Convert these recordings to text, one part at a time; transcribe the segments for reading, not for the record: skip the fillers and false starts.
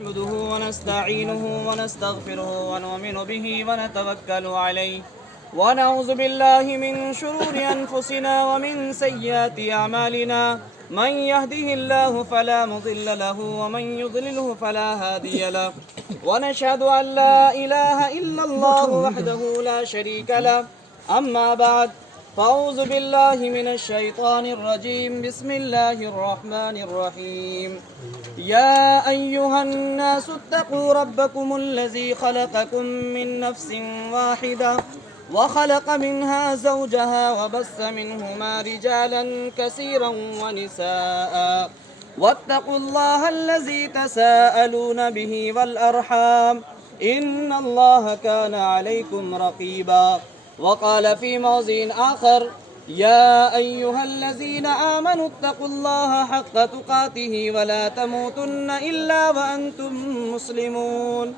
نحمده ونستعينه ونستغفره ونؤمن به ونتوكل عليه ونعوذ بالله من شرور أنفسنا ومن سيئات أعمالنا من يهده الله فلا مضل له ومن يضلله فلا هادي له ونشهد أن لا إله إلا الله وحده لا شريك له أما بعد فأعوذ بالله من الشيطان الرجيم بسم الله الرحمن الرحيم يا أيها الناس اتقوا ربكم الذي خلقكم من نفس واحدة وخلق منها زوجها وبث منهما رجالا كثيرا ونساء واتقوا الله الذي تساءلون به والأرحام إن الله كان عليكم رقيبا وقال في موضع آخر يا أيها الذين آمنوا اتقوا الله حق تقاته ولا تموتن إلا وأنتم مسلمون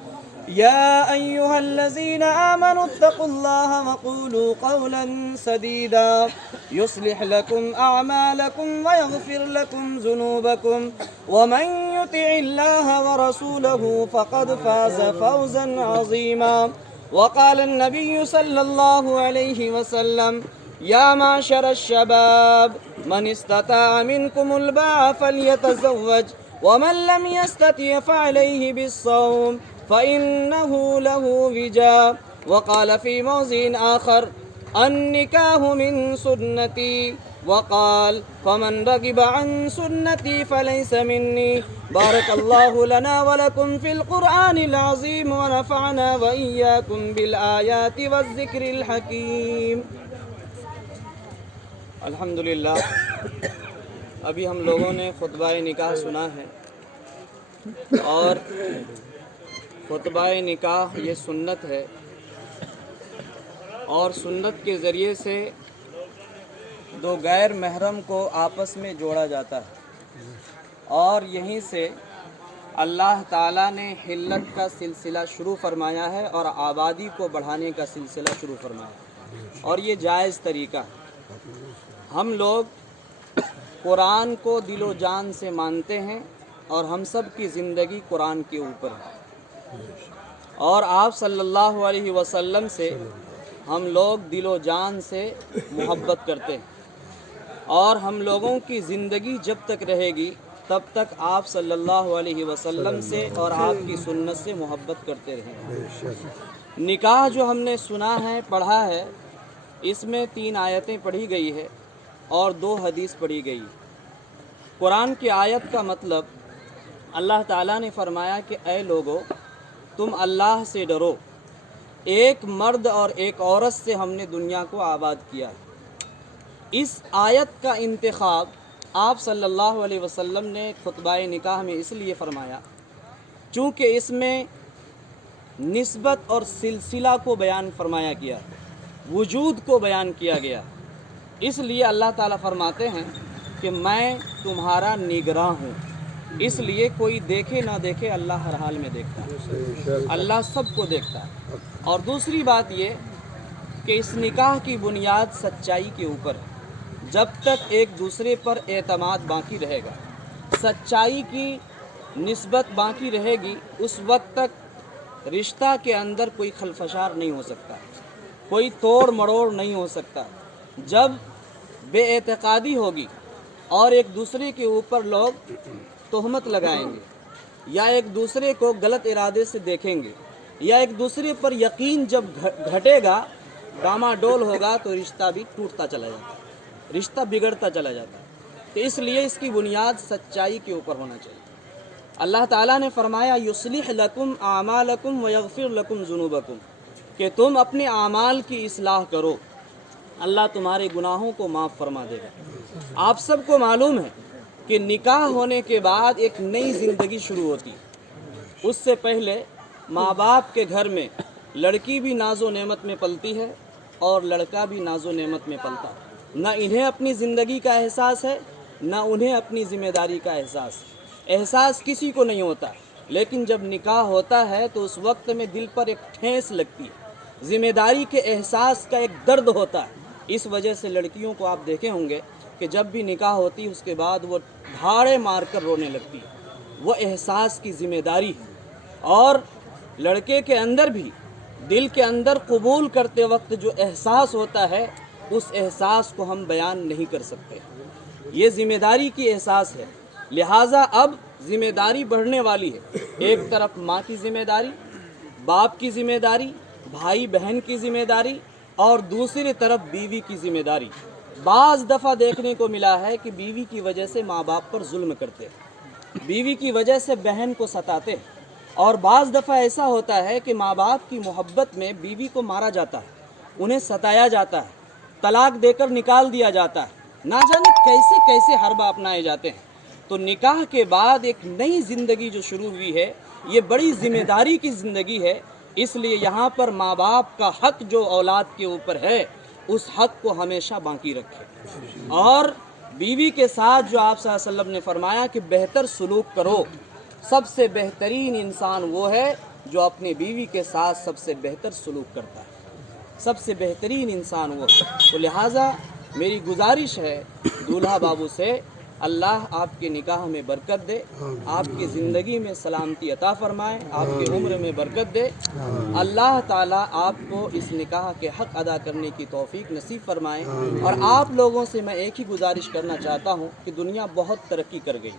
يا أيها الذين آمنوا اتقوا الله وقولوا قولا سديدا يصلح لكم أعمالكم ويغفر لكم ذنوبكم ومن يطع الله ورسوله فقد فاز فوزا عظيما وقال النبي صلى الله عليه وسلم يا معشر الشباب من استطاع منكم الباء فليتزوج ومن لم يستطع فعليه بالصوم فإنه له وجاء وقال في موضع آخر النكاح من سنتي وقال فمن رغب عن سنتي فليس مني بارك الله لنا ولكم في القرآن العظيم ونفعنا وإياكم بالآيات والذكر الحكيم. الحمدللہ ابھی ہم لوگوں نے خطبہ نکاح سنا ہے اور خطبہ نکاح یہ سنت ہے اور سنت کے ذریعے سے دو غیر محرم کو آپس میں جوڑا جاتا ہے اور یہیں سے اللہ تعالیٰ نے حلت کا سلسلہ شروع فرمایا ہے اور آبادی کو بڑھانے کا سلسلہ شروع فرمایا ہے اور یہ جائز طریقہ ہے. ہم لوگ قرآن کو دل و جان سے مانتے ہیں اور ہم سب کی زندگی قرآن کے اوپر ہے اور آپ صلی اللہ علیہ وسلم سے ہم لوگ دل و جان سے محبت کرتے ہیں اور ہم لوگوں کی زندگی جب تک رہے گی تب تک آپ صلی اللہ علیہ وسلم سے اور آپ کی سنت سے محبت کرتے رہیں گے. نکاح جو ہم نے سنا ہے پڑھا ہے اس میں 3 آیتیں پڑھی گئی ہے اور 2 حدیث پڑھی گئی. قرآن کی آیت کا مطلب اللہ تعالیٰ نے فرمایا کہ اے لوگو تم اللہ سے ڈرو. ایک مرد اور ایک عورت سے ہم نے دنیا کو آباد کیا. اس آیت کا انتخاب آپ صلی اللہ علیہ وسلم نے خطبہ نکاح میں اس لیے فرمایا چونکہ اس میں نسبت اور سلسلہ کو بیان فرمایا گیا، وجود کو بیان کیا گیا. اس لیے اللہ تعالیٰ فرماتے ہیں کہ میں تمہارا نگراں ہوں. اس لیے کوئی دیکھے نہ دیکھے اللہ ہر حال میں دیکھتا ہے، اللہ سب کو دیکھتا ہے. اور دوسری بات یہ کہ اس نکاح کی بنیاد سچائی کے اوپر ہے. جب تک ایک دوسرے پر اعتماد باقی رہے گا، سچائی کی نسبت باقی رہے گی، اس وقت تک رشتہ کے اندر کوئی خلفشار نہیں ہو سکتا، کوئی توڑ مڑوڑ نہیں ہو سکتا. جب بے اعتقادی ہوگی اور ایک دوسرے کے اوپر لوگ تہمت لگائیں گے یا ایک دوسرے کو غلط ارادے سے دیکھیں گے یا ایک دوسرے پر یقین جب گھٹے گا، ڈاما ڈول ہوگا، تو رشتہ بھی ٹوٹتا چلا جاتا ہے، رشتہ بگڑتا چلا جاتا ہے. تو اس لیے اس کی بنیاد سچائی کے اوپر ہونا چاہیے. اللہ تعالیٰ نے فرمایا یصلح لکم اعمالکم ویغفر لکم ذنوبکم کہ تم اپنے اعمال کی اصلاح کرو، اللہ تمہارے گناہوں کو معاف فرما دے گا. آپ سب کو معلوم ہے کہ نکاح ہونے کے بعد ایک نئی زندگی شروع ہوتی ہے. اس سے پہلے ماں باپ کے گھر میں لڑکی بھی ناز و نعمت میں پلتی ہے اور لڑکا بھی ناز و نعمت میں پلتا ہے. نہ انہیں اپنی زندگی کا احساس ہے نہ انہیں اپنی ذمہ داری کا احساس. احساس کسی کو نہیں ہوتا، لیکن جب نکاح ہوتا ہے تو اس وقت میں دل پر ایک ٹھیس لگتی ہے، ذمہ داری کے احساس کا ایک درد ہوتا ہے. اس وجہ سے لڑکیوں کو آپ دیکھے ہوں گے کہ جب بھی نکاح ہوتی ہے اس کے بعد وہ دھاڑے مار کر رونے لگتی ہے. وہ احساس کی ذمہ داری ہے، اور لڑکے کے اندر بھی دل کے اندر قبول کرتے وقت جو احساس ہوتا ہے اس احساس کو ہم بیان نہیں کر سکتے۔ یہ ذمہ داری کی احساس ہے، لہٰذا اب ذمہ داری بڑھنے والی ہے۔ ایک طرف ماں کی ذمہ داری، باپ کی ذمہ داری، بھائی بہن کی ذمہ داری، اور دوسری طرف بیوی کی ذمہ داری۔ بعض دفعہ دیکھنے کو ملا ہے کہ بیوی کی وجہ سے ماں باپ پر ظلم کرتے ہیں، بیوی کی وجہ سے بہن کو ستاتے ہیں، اور بعض دفعہ ایسا ہوتا ہے کہ ماں باپ کی محبت میں بیوی کو مارا جاتا ہے، انہیں ستایا جاتا ہے، طلاق دے کر نکال دیا جاتا ہے، نہ جانے کیسے کیسے حربہ اپنائے جاتے ہیں۔ تو نکاح کے بعد ایک نئی زندگی جو شروع ہوئی ہے، یہ بڑی ذمہ داری کی زندگی ہے، اس لیے یہاں پر ماں باپ کا حق جو اولاد کے اوپر ہے اس حق کو ہمیشہ باقی رکھے، اور بیوی کے ساتھ جو آپ صلی اللہ علیہ وسلم نے فرمایا کہ بہتر سلوک کرو، سب سے بہترین انسان وہ ہے جو اپنی بیوی کے ساتھ سب سے بہتر سلوک کرتا ہے، سب سے بہترین انسان وہ ہے۔ تو لہٰذا میری گزارش ہے دولہا بابو سے، اللہ آپ کے نکاح میں برکت دے، آپ کی زندگی میں سلامتی عطا فرمائے، آپ کی عمر میں برکت دے، اللہ تعالیٰ آپ کو اس نکاح کے حق ادا کرنے کی توفیق نصیب فرمائے۔ اور آپ لوگوں سے میں ایک ہی گزارش کرنا چاہتا ہوں کہ دنیا بہت ترقی کر گئی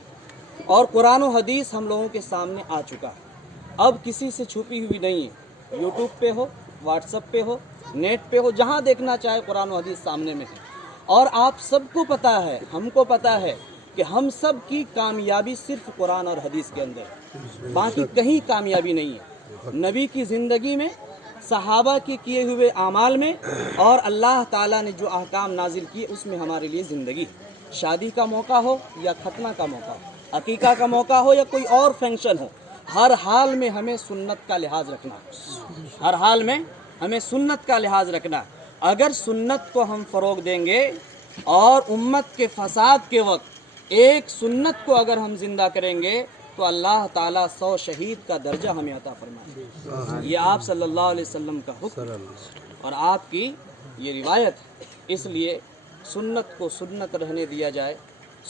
اور قرآن و حدیث ہم لوگوں کے سامنے آ چکا ہے، اب کسی سے چھپی ہوئی نہیں ہے، یوٹیوب پہ ہو، واٹس ایپ پہ ہو، نیٹ پہ ہو، جہاں دیکھنا چاہے قرآن و حدیث سامنے میں ہے، اور آپ سب کو پتہ ہے، ہم کو پتہ ہے کہ ہم سب کی کامیابی صرف قرآن اور حدیث کے اندر ہے، باقی کہیں کامیابی نہیں ہے۔ نبی کی زندگی میں، صحابہ کے کیے ہوئے اعمال میں، اور اللہ تعالیٰ نے جو احکام نازل کیے اس میں ہمارے لیے زندگی ہے۔ شادی کا موقع ہو یا ختنہ کا موقع ہو، عقیقہ کا موقع ہو یا کوئی اور فنکشن ہو، ہر حال میں ہمیں سنت کا لحاظ رکھنا ہے، ہر حال میں ہمیں سنت کا لحاظ رکھنا ہے۔ اگر سنت کو ہم فروغ دیں گے اور امت کے فساد کے وقت ایک سنت کو اگر ہم زندہ کریں گے تو اللہ تعالیٰ 100 شہید کا درجہ ہمیں عطا فرمائے گا۔ یہ آپ صلی اللہ علیہ وسلم کا حکم اور آپ کی یہ روایت ہے، اس لیے سنت کو سنت رہنے دیا جائے،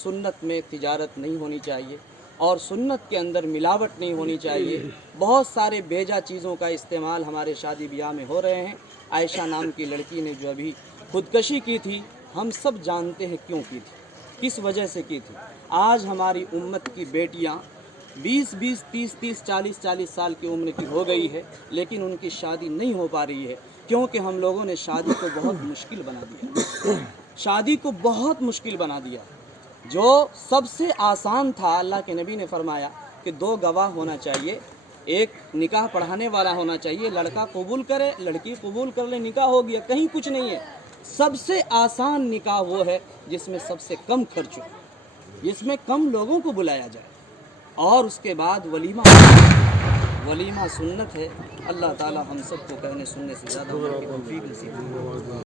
سنت میں تجارت نہیں ہونی چاہیے، اور سنت کے اندر ملاوٹ نہیں ہونی چاہیے۔ بہت سارے بیجا چیزوں کا استعمال ہمارے شادی بیاہ میں ہو رہے ہیں۔ عائشہ نام کی لڑکی نے جو ابھی خودکشی کی تھی، ہم سب جانتے ہیں کیوں کی تھی، کس وجہ سے کی تھی۔ آج ہماری امت کی بیٹیاں 20 30 40 سال کی عمر کی ہو گئی ہے، لیکن ان کی شادی نہیں ہو پا رہی ہے، کیونکہ ہم لوگوں نے شادی کو بہت مشکل بنا دیا، شادی کو بہت مشکل بنا دیا۔ جو سب سے آسان تھا، اللہ کے نبی نے فرمایا کہ 2 گواہ ہونا چاہیے، ایک نکاح پڑھانے والا ہونا چاہیے، لڑکا قبول کرے، لڑکی قبول کر لے، نکاح ہو گیا، کہیں کچھ نہیں ہے۔ سب سے آسان نکاح وہ ہے جس میں سب سے کم خرچ ہو، جس میں کم لوگوں کو بلایا جائے، اور اس کے بعد ولیمہ سنت ہے۔ اللہ تعالی ہم سب کو کہنے سننے سے زیادہ توفیق نصیب فرمائے۔